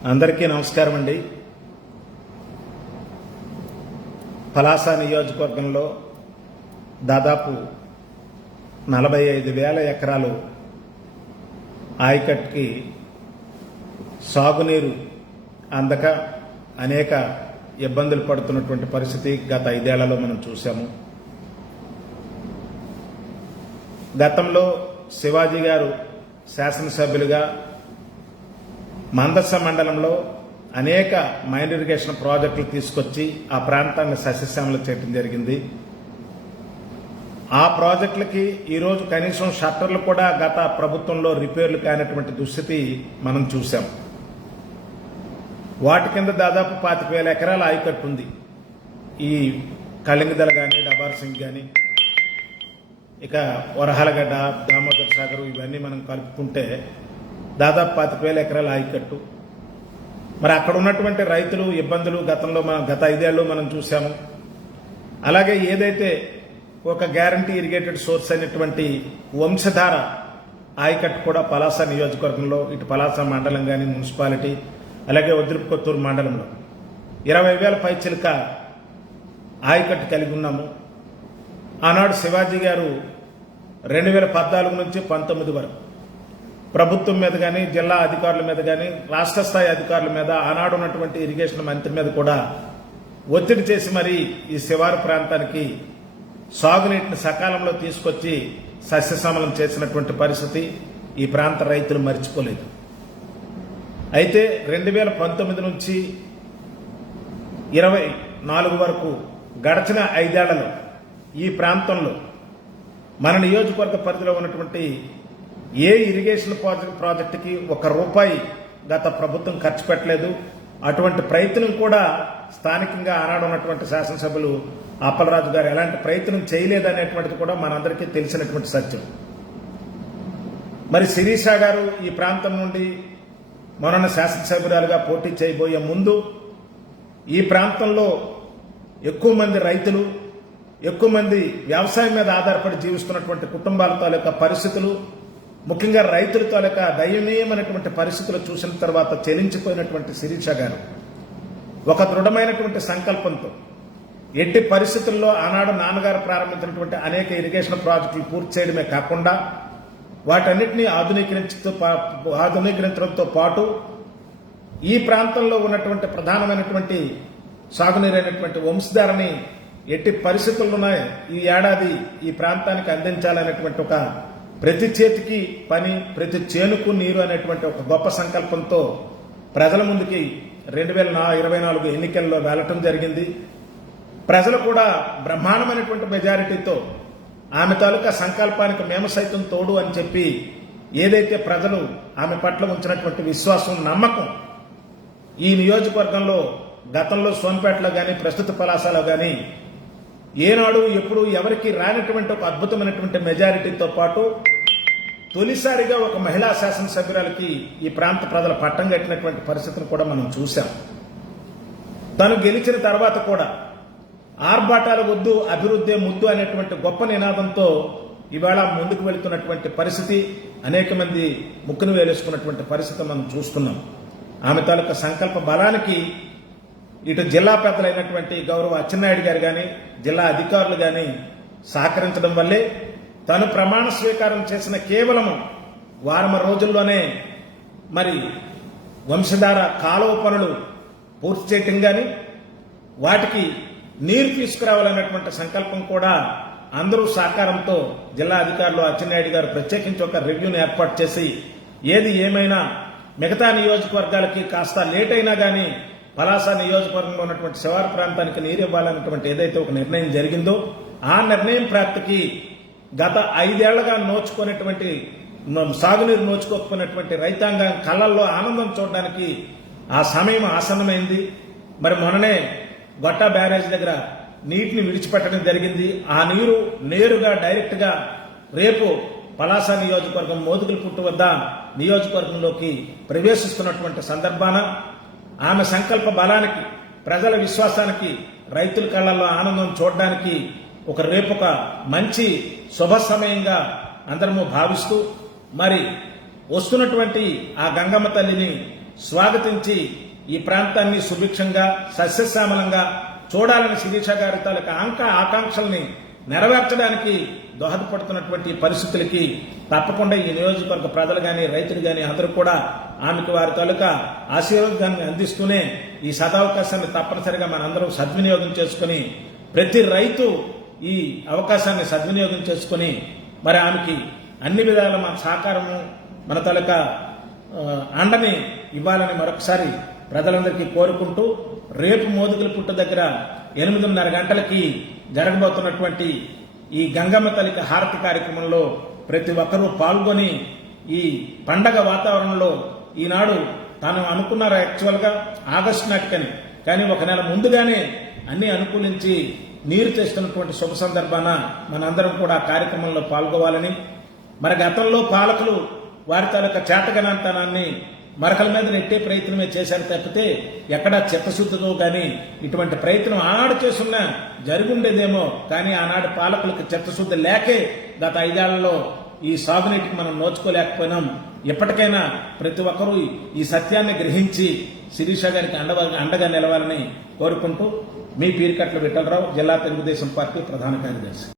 అందరికీ నమస్కారం అండి. పలాస నియోజకవర్గంలో దాదాపు నలభై ఐదు వేల ఎకరాలు ఆయకట్కి సాగునీరు అందక అనేక ఇబ్బందులు పడుతున్నటువంటి పరిస్థితి గత ఐదేళ్ళలో మనం చూసాము గతంలో శివాజీ గారు శాసనసభ్యులుగా మందస మండలంలో అనేక మైండ్ ఇరిగేషన్ ప్రాజెక్టులు తీసుకొచ్చి ఆ ప్రాంతాన్ని సస్యశ్యామలు చేయడం జరిగింది. ఆ ప్రాజెక్టులకి ఈరోజు కనీసం షట్టర్లు కూడా గత ప్రభుత్వంలో రిపేర్లు కానటువంటి దుస్థితి మనం చూసాం వాటి కింద దాదాపు పాతిక వేల ఎకరాల ఆయకట్టు ఉంది. ఈ కలింగదల కానీ డబార్ సింగ్ కానీ ఇక వరహాలగడ్డ దామోదర్ సాగర్ ఇవన్నీ మనం కలుపుకుంటే దాదాపు పాతిక వేల ఎకరాల ఆయకట్టు. మరి అక్కడ ఉన్నటువంటి రైతులు ఇబ్బందులు గతంలో మనం గత ఐదేళ్ళు మనం చూసాము అలాగే ఏదైతే ఒక గ్యారంటీ ఇరిగేటెడ్ సోర్స్ అయినటువంటి వంశధార ఆయకట్టు కూడా పలాస నియోజకవర్గంలో ఇటు పలాస మండలం కానీ మున్సిపాలిటీ అలాగే వదిలిపుకొత్తూరు మండలంలో. ఇరవై వేల పైచిలుక ఆయకట్టు కలిగి ఉన్నాము. ఆనాడు శివాజీ గారు రెండు వేల పద్నాలుగు నుంచి పంతొమ్మిది వరకు. ప్రభుత్వం మీద కానీ జిల్లా అధికారుల మీద కానీ రాష్ట్ర స్థాయి అధికారుల మీద ఆనాడు ఉన్నటువంటి ఇరిగేషన్ మంత్రి మీద కూడా ఒత్తిడి చేసి మరి ఈ శివారు ప్రాంతానికి సాగునీటిని సకాలంలో తీసుకొచ్చి సస్యశ్యామలం చేసినటువంటి పరిస్థితి ఈ ప్రాంత రైతులు మర్చిపోలేదు. అయితే రెండు వేల పంతొమ్మిది నుంచి ఇరవై నాలుగు వరకు గడచిన ఐదేళ్ళలో ఈ ప్రాంతంలో మన నియోజకవర్గ పరిధిలో ఉన్నటువంటి ఏ ఇరిగేషన్ ప్రాజెక్ట్ ప్రాజెక్టుకి ఒక రూపాయి గత ప్రభుత్వం ఖర్చు పెట్టలేదు. అటువంటి ప్రయత్నం కూడా స్థానికంగా ఆనాడు ఉన్నటువంటి శాసనసభ్యులు అప్పలరాజు గారు ఎలాంటి ప్రయత్నం చేయలేదనేటువంటిది కూడా మనందరికీ తెలిసినటువంటి సత్యం. మరి శిరీష గారు ఈ ప్రాంతం నుండి మొన్న శాసనసభ్యురాలుగా పోటీ చేయబోయే ముందు ఈ ప్రాంతంలో ఎక్కువ మంది రైతులు ఎక్కువ మంది వ్యవసాయం మీద ఆధారపడి జీవిస్తున్నటువంటి కుటుంబాల తాలూకా పరిస్థితులు ముఖ్యంగా రైతుల తాలూకా దయనీయమైనటువంటి పరిస్థితులు చూసిన తర్వాత చెలించిపోయినటువంటి శిరీష గారు ఒక దృఢమైనటువంటి సంకల్పంతో ఎట్టి పరిస్థితుల్లో ఆనాడు నాన్నగారు ప్రారంభించినటువంటి అనేక ఇరిగేషన్ ప్రాజెక్టులు పూర్తి చేయడమే కాకుండా వాటన్నిటినీ ఆధునీకరించతో పా- ఆధునీకరించడంతో పాటు ఈ ప్రాంతంలో ఉన్నటువంటి ప్రధానమైనటువంటి సాగునీరైనటువంటి వంశధారని ఎట్టి పరిస్థితుల్లోనే ఈ ఏడాది ఈ ప్రాంతానికి అందించాలనేటువంటి ఒక ప్రతి చేతికి పని ప్రతి చేనుకు నీరు అనేటువంటి ఒక గొప్ప సంకల్పంతో ప్రజల ముందుకి రెండు వేల ఇరవై నాలుగు ఎన్నికల్లో వెళ్ళటం జరిగింది. ప్రజలు కూడా బ్రహ్మాండమైనటువంటి మెజారిటీతో ఆమె తాలూకా సంకల్పానికి మేము సైతం తోడు అని చెప్పి ఏదైతే ప్రజలు ఆమె పట్ల ఉంచినటువంటి విశ్వాసం నమ్మకం ఈ నియోజకవర్గంలో గతంలో సోన్పేటలో కానీ ప్రస్తుత పలాసలో కానీ ఏనాడు ఎప్పుడు ఎవరికి రానటువంటి ఒక అద్భుతమైనటువంటి మెజారిటీతో పాటు తొలిసారిగా ఒక మహిళా శాసనసభ్యురాలకి ఈ ప్రాంత ప్రజల పట్టం కట్టినటువంటి పరిస్థితిని కూడా మనం చూశాం. తను గెలిచిన తర్వాత కూడా ఆర్భాటాలు వద్దు అభివృద్ధి ముద్దు అనేటువంటి గొప్ప నినాదంతో ఇవాళ ముందుకు వెళుతున్నటువంటి పరిస్థితి అనేక మంది ముక్కును వేలేసుకున్నటువంటి పరిస్థితి మనం చూస్తున్నాం. ఆమె తాలూకా సంకల్ప బలానికి ఇటు జిల్లా పెద్దలైనటువంటి గౌరవ అచ్చెన్నాయుడు గారు కానీ జిల్లా అధికారులు కానీ సహకరించడం వల్లే తను ప్రమాణ స్వీకారం చేసిన కేవలము వారం రోజుల్లోనే మరి వంశధార కాలువ పనులు పూర్తి చేయటం కానీ వాటికి నీరు తీసుకురావాలన్నటువంటి సంకల్పం కూడా అందరూ సహకారంతో జిల్లా అధికారులు అచ్చెన్నాయుడు గారు ప్రత్యేకించి ఒక రివ్యూని ఏర్పాటు చేసి ఏది ఏమైనా మిగతా నియోజకవర్గాలకి కాస్త లేట్ అయినా కానీ పలాస నియోజకవర్గంలో ఉన్నటువంటి శివారు ప్రాంతానికి నీరు ఇవ్వాలన్నటువంటి ఏదైతే ఒక నిర్ణయం జరిగిందో ఆ నిర్ణయం ప్రాప్తికి గత ఐదేళ్ళుగా నోచుకునేటువంటి సాగునీరు నోచుకోకపోయినటువంటి రైతాంగం కళ్ళల్లో ఆనందం చూడడానికి ఆ సమయం ఆసన్నమైంది. మరి మొన్ననే గొట్ట బ్యారేజ్ దగ్గర నీటిని విడిచిపెట్టడం జరిగింది. ఆ నీరు నేరుగా డైరెక్ట్గా రేపు పలాస నియోజకవర్గం మోదుగుల పుట్టు వద్ద నియోజకవర్గంలోకి ప్రవేశిస్తున్నటువంటి సందర్భాన ఆమె సంకల్ప బలానికి ప్రజల విశ్వాసానికి రైతుల కళ్ళల్లో ఆనందం చూడడానికి ఒక రేపు ఒక మంచి శుభ సమయంగా అందరము భావిస్తూ మరి వస్తున్నటువంటి ఆ గంగమ్మ తల్లిని స్వాగతించి ఈ ప్రాంతాన్ని సుభిక్షంగా సస్యశ్యామలంగా చూడాలని శిరీష గారి తాలూకా అంక ఆకాంక్షల్ని నెరవేర్చడానికి దోహదపడుతున్నటువంటి పరిస్థితులకి తప్పకుండా ఈ నియోజకవర్గ ప్రజలు కానీ రైతులు కానీ అందరూ కూడా ఆమెకు వారి తాలూకా ఆశీర్వాదాన్ని అందిస్తూనే ఈ సదావకాశాన్ని తప్పనిసరిగా మనందరం సద్వినియోగం చేసుకుని ప్రతి రైతు ఈ అవకాశాన్ని సద్వినియోగం చేసుకుని మరి ఆమెకి అన్ని విధాల మన సహకారము మన తలక అండని ఇవ్వాలని మరొకసారి ప్రజలందరికీ కోరుకుంటూ రేపు మోదుగుల పుట్ట దగ్గర ఎనిమిదిన్నర గంటలకి జరగబోతున్నటువంటి ఈ గంగమ్మ తల్లిక హారతి కార్యక్రమంలో ప్రతి ఒక్కరూ పాల్గొని ఈ పండగ వాతావరణంలో ఈనాడు తాను అనుకున్నారు యాక్చువల్గా ఆగస్టు నాటికని. కానీ ఒక నెల ముందుగానే అన్ని అనుకూలించి నీరు చేస్తున్నటువంటి శుభ సందర్భాన మనందరం కూడా కార్యక్రమంలో పాల్గొవాలని. మరి గతంలో పాలకులు వారి తాలూకా చేతగనంతనాన్ని మరకల మీద నెట్టే ప్రయత్నమే చేశారు తప్పితే ఎక్కడా చిత్తశుద్ధితో కానీ ఇటువంటి ప్రయత్నం ఆనాడు చేసున్నా జరుగుండేదేమో. కానీ ఆనాడు పాలకులకు చిత్తశుద్ధి లేకే గత ఐదేళ్ళలో ఈ సాగునీటికి మనం నోచుకోలేకపోయినాం. ఎప్పటికైనా ప్రతి ఒక్కరూ ఈ సత్యాన్ని గ్రహించి శిరీష గారికి అండగా అండగా నిలవాలని కోరుకుంటూ మీ పీరికట్ల విఠలరావు జిల్లా తెలుగుదేశం పార్టీ ప్రధాన కార్యదర్శి.